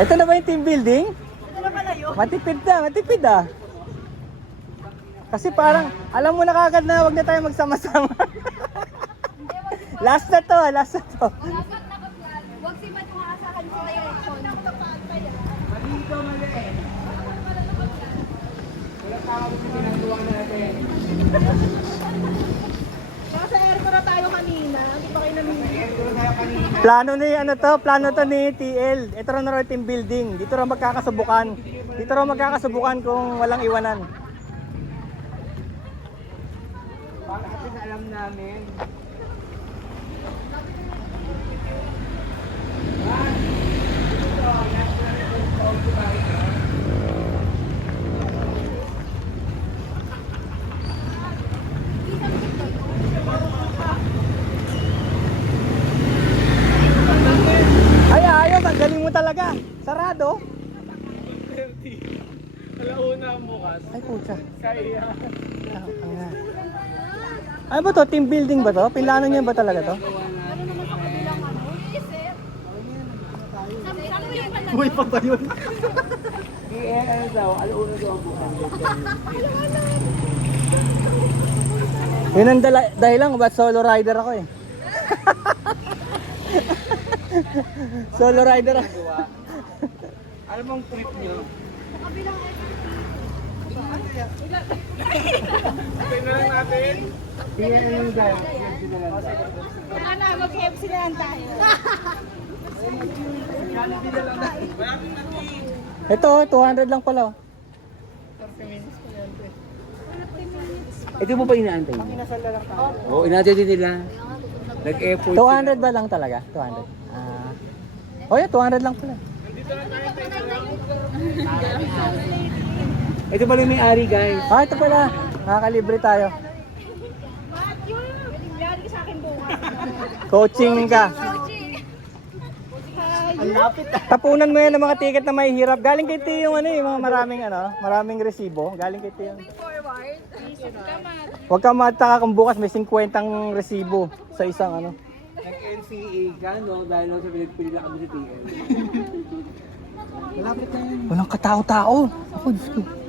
Ito na ba yung team building? Ito na pala yun. Matipid na, matipid ah. Kasi parang, alam mo na kagad na wag na tayo magsama-sama. last na to, ah, last na to. Nakaplan. Huwag si Matt yung aasahan sa direction. Nasa Plano ni ano to, plano to ni TL. Ito raw na team building. Dito raw magkakasubukan. Dito raw magkakasubukan kung walang iwanan. Para kasi alam namin. Ay, ayos, ang galing mo Sarado. Alauna ang bukas. Ay, pucha. Kaya. Ah, ah. Ano ba to? Team building ba to? Plano niya ba talaga to? Uy, pa ba yun? Ano daw, alauna daw ang bukas. Yun ang dala- dahilan kung ba't solo rider ako eh. solo rider ako. Alam mong trip nyo? Kabilang Tingnan natin. Kaya ano daw, KFC na lang. Wala na, mag-KFC na lang tayo. Ito, 200 lang pala. oh. Ito mo pa inaantay mo? Inasal na lang tayo. Oo, inaantay din nila. Nag-effort 200 ba lang talaga? 200. Ah. Oh, yeah, 200 lang pala. Ito pala yung may-ari guys. Ah, ito pala. Nakakalibre tayo. Ka. Coaching ka. Tapunan mo yan ng mga ticket na may hirap. Galing kay Tio yung ano, yung mga maraming ano, maraming resibo. Galing kay Tio. Huwag kang mataka kung bukas may 50 resibo sa isang ano. Nag-NCA ka, no? Dahil lang sa pinagpili na kami sa TL. Walang katao-tao. Ako, Diyos ko.